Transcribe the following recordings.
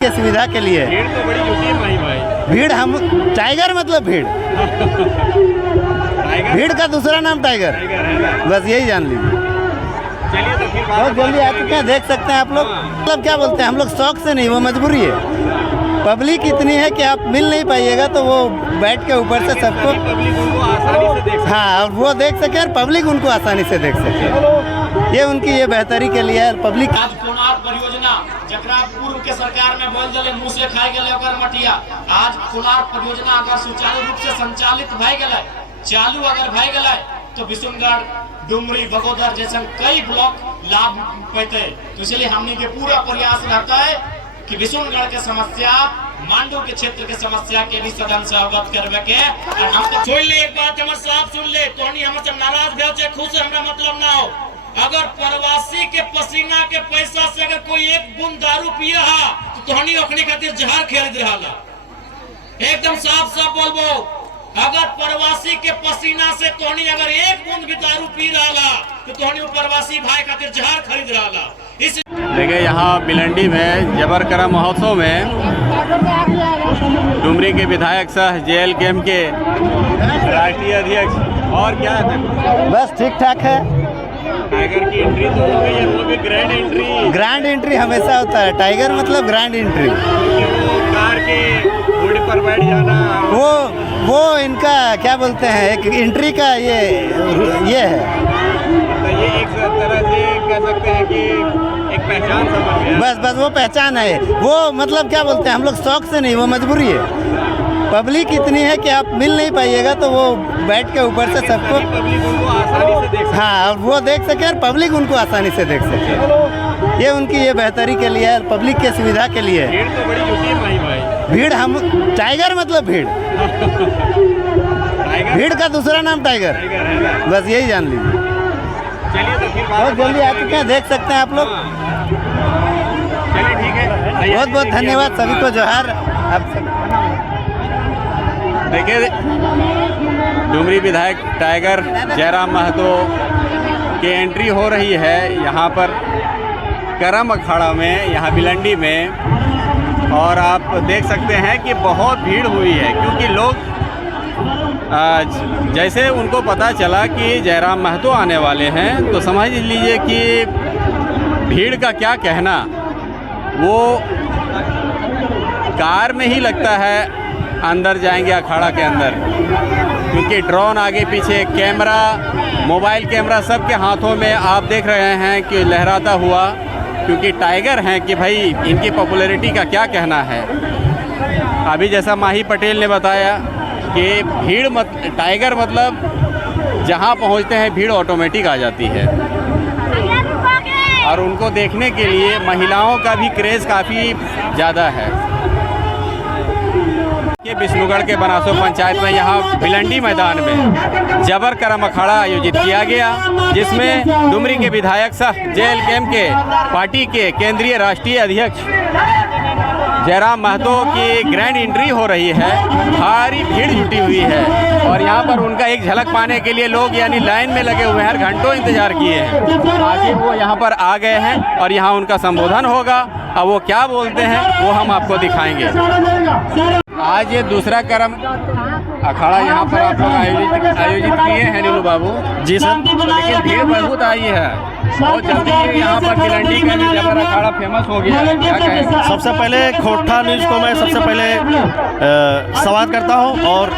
के सुविधा के लिए। भीड़ तो बड़ी होती है भाई। भीड़ हम टाइगर मतलब भीड़ भीड़ का दूसरा नाम टाइगर, बस यही जान लीजिए। चलिए तो फिर बहुत जल्दी आ चुके हैं, देख सकते हैं आप लोग। मतलब क्या बोलते हैं, हम लोग शौक से नहीं, वो मजबूरी है। पब्लिक इतनी है कि आप मिल नहीं पाइएगा, तो वो बैठ के ऊपर से सबको, पब्लिक उनको आसानी से देख सकते। हाँ, और वो देख सके और पब्लिक उनको आसानी से देख सके। ये उनकी ये बेहतरी के लिए है। पब्लिक आज कोणार्क परियोजना जकरा पूर्व के सरकार में बोल दिले मुंह से खाए गए ओकर मटिया, आज कोणार्क परियोजना अगर सुचारू रूप से संचालित भय गए, चालू अगर भय गए, तो विशुनगढ़, डुमरी, बगोदर जैसे कई ब्लॉक लाभ पैते। तो इसलिए हमने के पूरा प्रयास रहता है कि विशुनगढ़ के समस्या, मांडू के क्षेत्र के समस्या के भी सदन से अवगत करवे के। और हम तो छोड़ ले, एक बात हमर साफ सुन ले, तोहनी हमसे नाराज भेल छे, खुश हमरा मतलब ना हो। अगर प्रवासी के पसीना के पैसा से अगर कोई एक बूंद दारू पिए हा, तो तोहनी ओखनी खातिर जहर खरीद रहा। एकदम साफ साफ बोलबो, अगर प्रवासी के पसीना से तोहनी अगर एक बूंद भी दारू पी रहा, तो तोहनी प्रवासी भाई खातिर जहर खरीद रहा। इस देखिए यहाँ बिलंडी में जबर करम महोत्सव में डुमरी के विधायक सह JLKM के राष्ट्रीय अध्यक्ष और क्या है, बस ठीक ठाक है। टाइगर की एंट्री तो हो गई है, वो भी ग्रैंड एंट्री। ग्रैंड एंट्री हमेशा होता है, टाइगर मतलब ग्रैंड एंट्री। वो कार के हुड पर बैठ जाना, वो इनका क्या बोलते हैं, एक एंट्री का ये है। तो ये एक तरह से कह सकते हैं कि एक पहचान समझ गया। बस वो पहचान है। वो मतलब क्या बोलते हैं, हम लोग शौक से नहीं, वो मजबूरी है। पब्लिक इतनी है कि आप मिल नहीं पाइएगा, तो वो बैठ के ऊपर से सबको, पब्लिक उनको आसानी से देख सकते। हाँ, और वो देख सके और पब्लिक उनको आसानी से देख सके। ये उनकी ये बेहतरी के लिए है, पब्लिक के सुविधा के लिए। भीड़ तो बड़ी होती है भाई। भीड़ हम टाइगर मतलब भीड़ भीड़ का दूसरा नाम टाइगर, बस यही जान लीजिए। चलिए तो फिर बहुत जल्दी आ चुके हैं, देख सकते हैं आप लोग। चलिए ठीक है, बहुत बहुत धन्यवाद सभी को, जोहार। आप देखिए डुमरी विधायक टाइगर जयराम महतो की एंट्री हो रही है यहाँ पर करम अखाड़ा में, यहाँ बिलंडी में। और आप देख सकते हैं कि बहुत भीड़ हुई है, क्योंकि लोग जैसे उनको पता चला कि जयराम महतो आने वाले हैं, तो समझ लीजिए कि भीड़ का क्या कहना, वो कार में ही लगता है अंदर जाएंगे अखाड़ा के अंदर, क्योंकि ड्रोन आगे पीछे, कैमरा, मोबाइल कैमरा सबके हाथों में आप देख रहे हैं कि लहराता हुआ, क्योंकि टाइगर हैं कि भाई इनकी पॉपुलैरिटी का क्या कहना है। अभी जैसा माही पटेल ने बताया कि भीड़ टाइगर मतलब जहां पहुंचते हैं भीड़ ऑटोमेटिक आ जाती है। और उनको देखने के लिए महिलाओं का भी क्रेज़ काफ़ी ज़्यादा है। ये विष्णुगढ़ के बनासो पंचायत में यहाँ बिलंडी मैदान में जबर करम अखाड़ा आयोजित किया गया, जिसमें डुमरी के विधायक सह JLKM के पार्टी के केंद्रीय राष्ट्रीय अध्यक्ष जयराम महतो की ग्रैंड एंट्री हो रही है। भारी भीड़ जुटी हुई है और यहाँ पर उनका एक झलक पाने के लिए लोग यानी लाइन में लगे हुए हैं, घंटों इंतजार किए हैं। आखिर वो यहाँ पर आ गए हैं और यहाँ उनका संबोधन होगा। अब वो क्या बोलते हैं वो हम आपको दिखाएंगे। आज ये दूसरा करम अखाड़ा यहाँ पर आप लोग आयोजित किए हैं नीलू बाबू जी सर। लेकिन भीड़ बहुत आई है, बहुत जल्दी यहाँ पर बिलंडी का भी जबर अखाड़ा फेमस हो गया है, क्या कहें? सबसे पहले खोटा न्यूज़ को मैं सबसे पहले स्वागत करता हूँ। और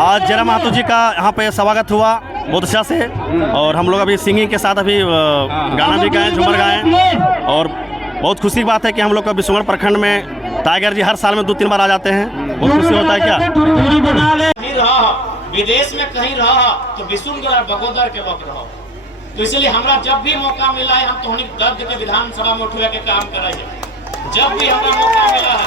आज जयराम महतो जी का यहाँ पे स्वागत हुआ बहुत अच्छा से। और हम लोग अभी सिंगिंग के साथ अभी गाना भी गाएँ, झूमर गाएँ। और बहुत खुशी की बात है कि हम लोग का विशुनगढ़ प्रखंड में टाइगर जी हर साल में 2-3 बार आ जाते हैं। बहुत खुशी होता है। क्या कहीं रहा, विदेश में कहीं रहा, तो विशुनगढ़ और बगोदर के लोग रहो। तो इसलिए हमरा जब भी मौका मिला है, हम तोहनी दर्द के विधानसभा में उठवे के काम करेंगे। जब भी हमरा मौका मिला है,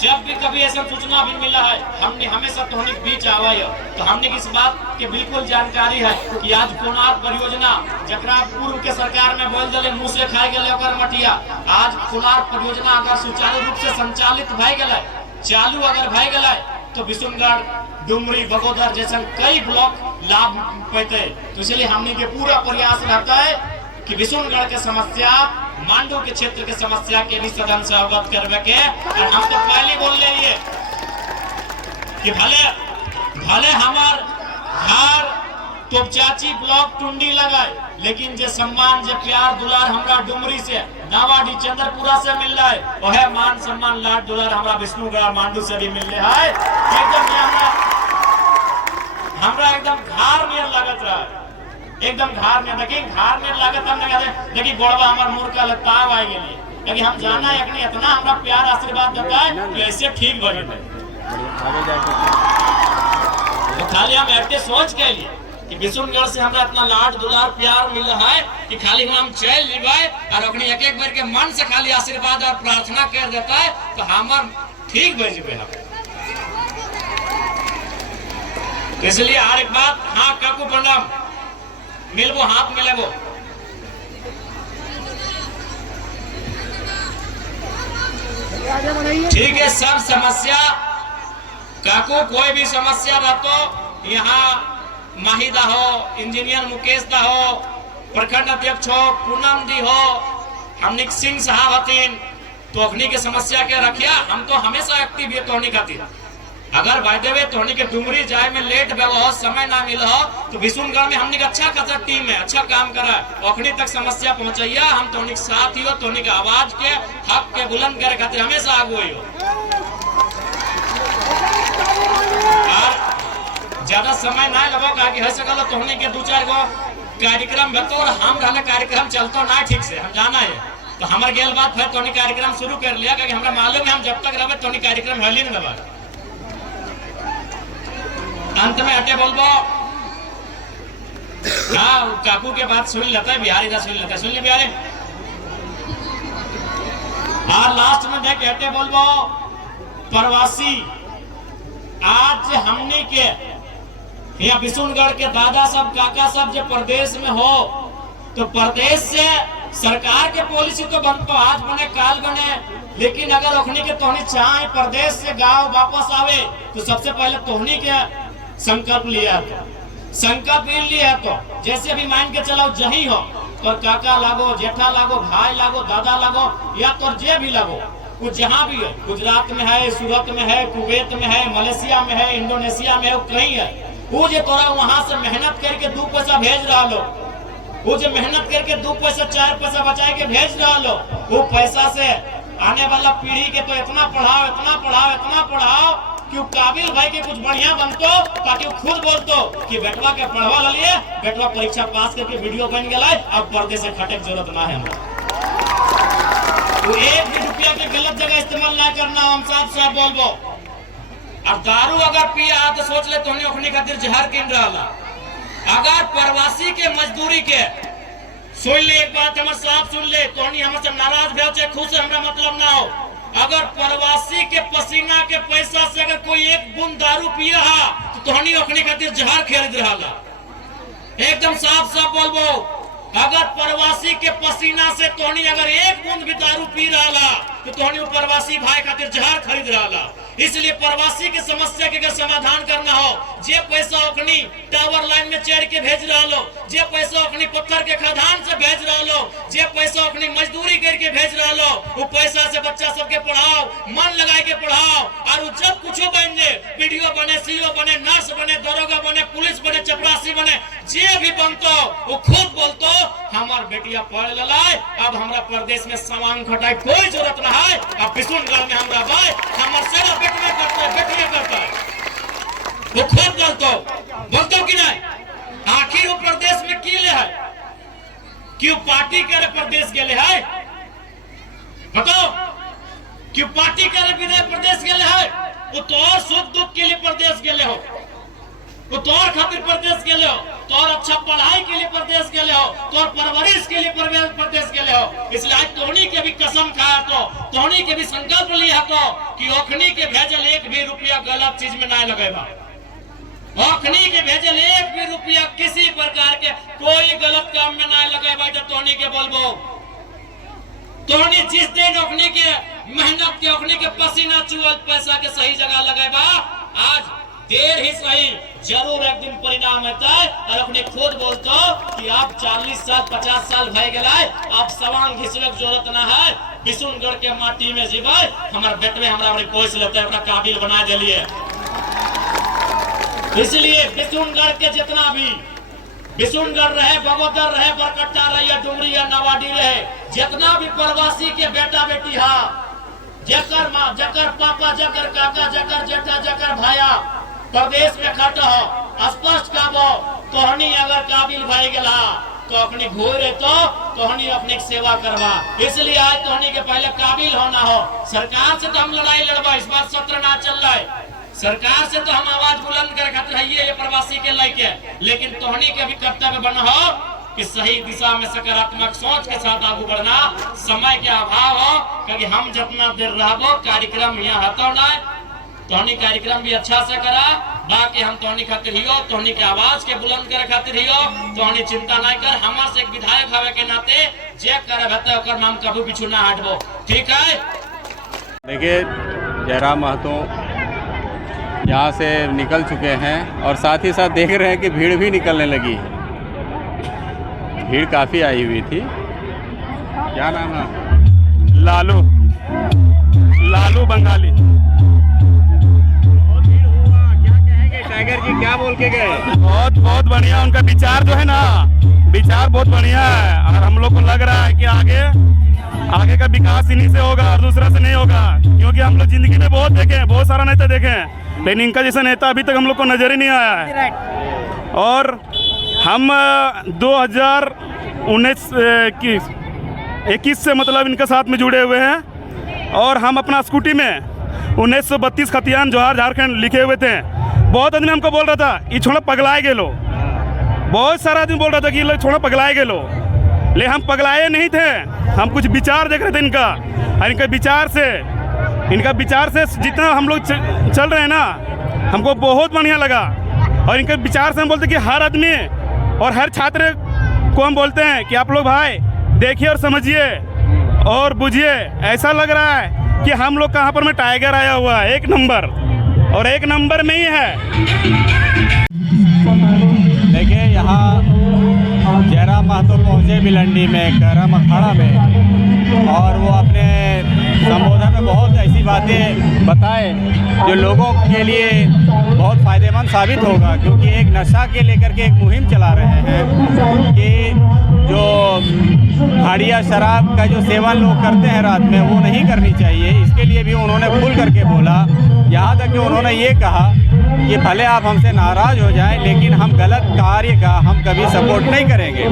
जब भी कभी ऐसा सूचना भी मिला है, हमने हमेशा तोहनी के बीच आवा है। तो हमने इस बात की बिल्कुल जानकारी है कि आज कोणार्क परियोजना जकरा पूर्व के सरकार में बोल दिले मुंह से खाए गए ओकर मटिया, आज कोणार्क परियोजना अगर सुचारू रूप से संचालित भय गए, चालू अगर भय गए, तो विशुनगढ़, डुमरी, बगोदर जैसे कई ब्लॉक लाभ पैते। तो इसलिए हमने के पूरा प्रयास रहता है कि विशुनगढ़ के समस्या, मांडू के क्षेत्र के समस्या के भी सदन से अवगत करवे के। और हम तो पहले बोल रही कि भले हमार घर तोपचाची ब्लॉक टुंडी लगाए, लेकिन जे सम्मान जे प्यार दुलार हमरा डुमरी से नावाडी चंद्रपुरा से मिल रहा है, वह मान सम्मान लाड दुलार हमरा विष्णुगढ़ मांडू से भी मिल रहा है। एकदम हमरा एकदम घर में लागत रहा है, एकदम घर में देखिए घर में लागत हम लगा देखिए गोड़वा हमार मुर्का लताव आए गेली, लेकिन हम जाना है कि इतना हमरा प्यार आशीर्वाद देता है कि ऐसे ठीक बने। तो खाली हम ऐसे सोच के लिए कि विष्णुगढ़ से हमरा इतना लाड दुलार प्यार मिला है कि खाली हम चल जीवाए और अपनी एक एक बार के मन से खाली आशीर्वाद और प्रार्थना कर देता है तो हमार ठीक बन जीवे। इसलिए हर एक बात हाँ काकू प्रणाम मिलबो हाथ मिलेबो। ठीक है, सब समस्या काकू कोई भी समस्या रहतो यहाँ माहिदा हो, इंजीनियर मुकेश दा हो, प्रखंड अध्यक्ष हो, पूनम दी हो, हमने सिंह साहब हतीन, तो अखनी के समस्या के रखिया। हम तो हमेशा एक्टिव है तोहनी खातिर। अगर बाय वे तोहनी के डुमरी जाए में लेट हो, समय ना मिल हो, तो विष्णुगढ़ में हमने अच्छा खासा टीम है, अच्छा काम करा है, अखनी तक समस्या पहुंचाइया। हम तोहनी के साथ ही हो, तोहनी के आवाज के हक के बुलंद करे खातिर हमेशा आगू ही हो। ज्यादा समय ना लगो कि हो सकल तोहनी के 2-4 गो कार्यक्रम बतो और हम रहने कार्यक्रम चलतो ना ठीक से हम जाना है, तो हमार गेल बात फिर तोहनी कार्यक्रम शुरू कर लिया क्योंकि हमरा मालूम है हम जब तक रहबे तोहनी कार्यक्रम हली न दबा। अंत में हटे बोलबो हाँ काकू के बात सुन लेता है, बिहारी दा सुन लेता है, सुन ली बिहारी। और लास्ट में देख हटे बोलबो प्रवासी आज हमने के यहाँ विष्णुगढ़ के दादा सब काका सब जो प्रदेश में हो, तो प्रदेश से सरकार के पॉलिसी तो बनतो आज बने काल बने, लेकिन अगर अखनी के तोहनी चाहे प्रदेश से गांव वापस आवे तो सबसे पहले तोहनी के संकल्प लिया तो जैसे अभी मान के चलाओ जही हो तो काका लागो, जेठा लागो, भाई लागो, दादा लागो या तो जे भी लागो, वो जहाँ भी है, गुजरात में है, सूरत में है, कुवैत में है, मलेशिया में है, इंडोनेशिया में है, कहीं है, वो जो तोरा वहां से मेहनत करके 2 पैसा भेज रहा लो, वो जो मेहनत करके 2 पैसा 4 पैसा बचा के भेज रहा लो, वो पैसा से आने वाला पीढ़ी के तो इतना पढ़ाओ कि काबिल भाई के कुछ बढ़िया बनतो, ताकि वो खुद बोलतो कि बेटवा के पढ़वा लिए, बेटवा परीक्षा पास करके वीडियो बन गया, अब पर्दे से खटे की जरूरत ना है। तो 1 भी रुपया के गलत जगह इस्तेमाल ना करना, हम साफ बोलबो। और दारू अगर पिया तो सोच ले तोहनी ओखनी खातिर जहर किन रहा। अगर प्रवासी के मजदूरी के सुन ले, एक बात हमर साफ सुन ले, तोहनी हमसे नाराज भेल छे, खुश से हमरा मतलब ना हो। अगर प्रवासी के पसीना के पैसा से अगर कोई 1 बूंद दारू पिया तो तोहनी ओखनी खातिर जहर खरीद रहा। एकदम साफ बोलबो, अगर प्रवासी के पसीना से तोहनी अगर 1 बूंद भी दारू पी रहा तो तोहनी प्रवासी भाई खातिर जहर खरीद रहा। इसलिए प्रवासी की समस्या के अगर समाधान करना हो, जे पैसा ओखनी टावर लाइन में चढ़ के भेज रहा लो, जे पैसा ओखनी पत्थर के खदान से भेज रहा लो, जे पैसा ओखनी मजदूरी करके भेज रहा लो, वो पैसा से बच्चा सबके पढ़ाओ, मन लगा के पढ़ाओ। और जब कुछ बन जाए, वीडियो बने, सीओ बने, नर्स बने, दरोगा बने, पुलिस बने, चपरासी बने, जे भी बनतो वो खुद बोलतो हमार बेटिया पढ़ ललाय, अब हमरा प्रदेश में सामान घटाए कोई जरूरत ना है। अब विष्णुगढ़ में हमरा भाई हमार सेवा बेटिया करता है, वो खुद बोलतो कि नहीं। आखिर वो प्रदेश में की ले है, क्यों पार्टी के प्रदेश गेले है, बताओ क्यों पार्टी के प्रदेश गेले है। वो तोर सुख दुख के लिए प्रदेश गेले हो, वो तोर खातिर प्रदेश गेले हो, तोर अच्छा पढ़ाई के लिए प्रदेश गेले हो, तोर परवरिश के लिए प्रदेश गेले हो। इसलिए आज तोहनी के भी कसम खाया तो, तोहनी के भी संकल्प लिया तो कि ओखनी के भेजल 1 भी रुपया गलत चीज में ना लगेगा। ओखनी के भेजल 1 भी रुपया किसी प्रकार के कोई गलत काम में ना लगेगा। जब तोहनी के बोलबो, तोहनी जिस दिन ओखनी के मेहनत के, ओखनी के पसीना चुअल पैसा के सही जगह लगेगा, आज देर ही सही जरूर एक दिन परिणाम होता है। और अपने खुद बोलते हो कि आप 40 साल 50 साल भय गए, आप सवांग घिसवे की जरूरत ना है। बिशुनगढ़ के माटी में जीवे हमारे बेटवे हमरा बड़ी पोस लेते हैं, काबिल बना दिलिए। इसलिए बिशुनगढ़ के जितना भी बिशुनगढ़ रहे, बगोदर रहे, बरकट्टा रहे, डुमरी या नवाडी रहे, जितना भी प्रवासी के बेटा बेटी हा, जकर माँ, जकर पापा, जकर काका, जकर जेठा, जकर भाया प्रदेश में खट हो, स्पष्ट काबो तोहनी अगर काबिल भाई गला तो अपनी घोरे तोहनी अपनी सेवा करवा। इसलिए आज तोहनी के पहले काबिल होना हो। सरकार से तो हम लड़ाई लड़वा, इस बार सत्र ना चल रहा है। सरकार से तो हम आवाज बुलंद कर खातिर रहिए ये प्रवासी के लेके, लेकिन तोहनी के भी कर्तव्य बना हो कि सही दिशा में सकारात्मक सोच के साथ आगे बढ़ना। समय के अभाव हो क्योंकि हम जितना देर रहबो कार्यक्रम यहाँ हतो ना, तोहनी कार्यक्रम भी अच्छा से करा। बाकी हम तोहनी खातिर हियो, तोहनी के आवाज के बुलंद करे खातिर हियो, तोहनी चिंता ना कर। हमार से एक विधायक हवे के नाते जे करे भते ओकर नाम कभी पीछू ना हटबो, ठीक है। देखिए जयराम महतो यहाँ से निकल चुके हैं और साथ ही साथ देख रहे हैं कि भीड़ भी निकलने लगी है। भीड़ काफ़ी आई हुई थी। क्या नाम है? लालू लालू बंगाली। बहुत भीड़ हुआ, क्या कहेंगे टाइगर जी, क्या बोल के गए? बहुत बहुत बढ़िया, उनका विचार जो है ना, विचार बहुत बढ़िया है। और हम लोग को लग रहा है कि आगे का विकास इन्हीं से होगा और दूसरा से नहीं होगा, क्योंकि हम लोग जिंदगी में बहुत देखे हैं, बहुत सारा नेता देखे हैं, लेकिन इनका जैसा नेता अभी तक हम लोग को नजर ही नहीं आया है। और हम 2021 से मतलब इनके साथ में जुड़े हुए हैं। और हम अपना स्कूटी में 1932 खतियान जोहार झारखंड लिखे हुए थे। बहुत आदमी हमको बोल रहा था ये छोड़ा पगलाए गेलो, बहुत सारा आदमी बोल रहा था कि ये छोड़ा पगलाए गेलो, लेकिन हम पगलाए नहीं थे। हम कुछ विचार देख रहे थे इनका, और इनका विचार से जितना हम लोग चल रहे हैं ना, हमको बहुत बढ़िया लगा। और इनके विचार से हम बोलते हैं कि हर आदमी और हर छात्र को हम बोलते हैं कि आप लोग भाई देखिए और समझिए और बुझिए। ऐसा लग रहा है कि हम लोग कहाँ पर में टाइगर आया हुआ है, 1 नंबर, और 1 नंबर में ही है। देखिए यहाँ जयराम महतो पहुँचे भिलंडी में करम अखाड़ा में, और वो अपने संबोधन में बहुत ऐसी बातें बताए जो लोगों के लिए बहुत फ़ायदेमंद साबित होगा। क्योंकि एक नशा के लेकर के एक मुहिम चला रहे हैं कि जो हाड़िया शराब का जो सेवन लोग करते हैं रात में, वो नहीं करनी चाहिए। इसके लिए भी उन्होंने खुल करके बोला। यहाँ तक कि उन्होंने ये कहा कि भले आप हमसे नाराज़ हो जाएं, लेकिन हम गलत कार्य का हम कभी सपोर्ट नहीं करेंगे।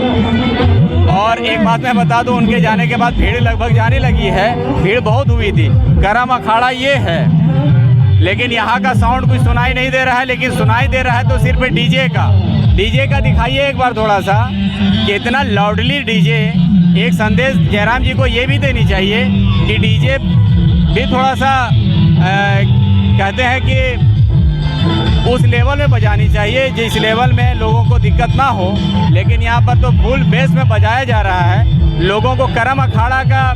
और एक बात मैं बता दूं, उनके जाने के बाद भीड़ लगभग जाने लगी है। भीड़ बहुत हुई थी। करम अखाड़ा ये है, लेकिन यहाँ का साउंड कुछ सुनाई नहीं दे रहा है, लेकिन सुनाई दे रहा है तो सिर्फ डीजे का दिखाइए एक बार थोड़ा सा कि इतना लाउडली डीजे। एक संदेश जयराम जी को ये भी देनी चाहिए कि डीजे भी थोड़ा सा कहते हैं कि उस लेवल में बजानी चाहिए जिस लेवल में लोगों को दिक्कत ना हो। लेकिन यहाँ पर तो फुल बेस में बजाया जा रहा है। लोगों को करम अखाड़ा का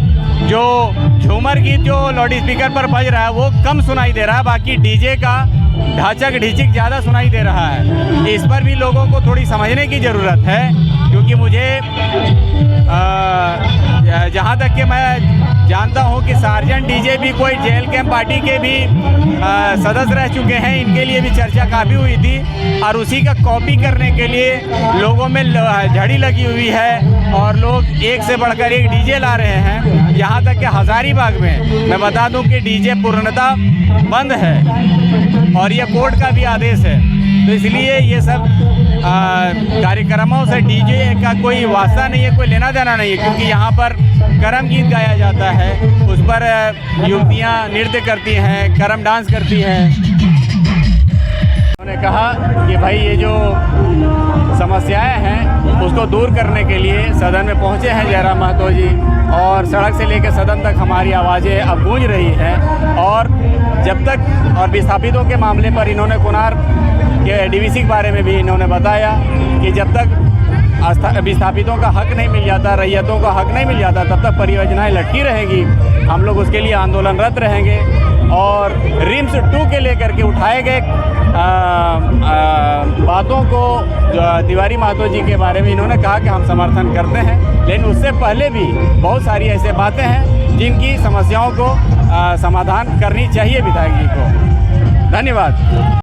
जो झूमर गीत जो लाउड स्पीकर पर बज रहा है वो कम सुनाई दे रहा है, बाकी डीजे का ढाचक ढिचिक ज़्यादा सुनाई दे रहा है। इस पर भी लोगों को थोड़ी समझने की ज़रूरत है, क्योंकि मुझे जहाँ तक कि मैं जानता हूँ कि सार्जेंट डीजे भी कोई जेल कैंप पार्टी के भी सदस्य रह चुके हैं। इनके लिए भी चर्चा काफ़ी हुई थी, और उसी का कॉपी करने के लिए लोगों में झड़ी लगी हुई है और लोग एक से बढ़कर एक डीजे ला रहे हैं। यहाँ तक कि हज़ारीबाग में मैं बता दूँ कि डीजे पूर्णतः बंद है और ये कोर्ट का भी आदेश है। तो इसलिए ये सब कार्यक्रमों से डीजे का कोई वास्ता नहीं है, कोई लेना देना नहीं है, क्योंकि यहाँ पर करम गीत गाया जाता है, उस पर युवतियाँ नृत्य करती हैं, करम डांस करती हैं। उन्होंने कहा कि भाई ये जो समस्याएं हैं उसको दूर करने के लिए सदन में पहुँचे हैं जयराम महतो जी, और सड़क से लेकर सदन तक हमारी आवाज़ें अब गूंज रही हैं। और जब तक और विस्थापितों के मामले पर इन्होंने कोनार के डीवीसी के बारे में भी इन्होंने बताया कि जब तक विस्थापितों का हक नहीं मिल जाता, रैयतों का हक नहीं मिल जाता, तब तक परियोजनाएं लटकी रहेंगी। हम लोग उसके लिए आंदोलनरत रहेंगे। और रिम्स 2 के लेकर के उठाए गए बातों को तिवारी महतो जी के बारे में इन्होंने कहा कि हम समर्थन करते हैं, लेकिन उससे पहले भी बहुत सारी ऐसे बातें हैं जिनकी समस्याओं को समाधान करनी चाहिए विधायक जी को। धन्यवाद।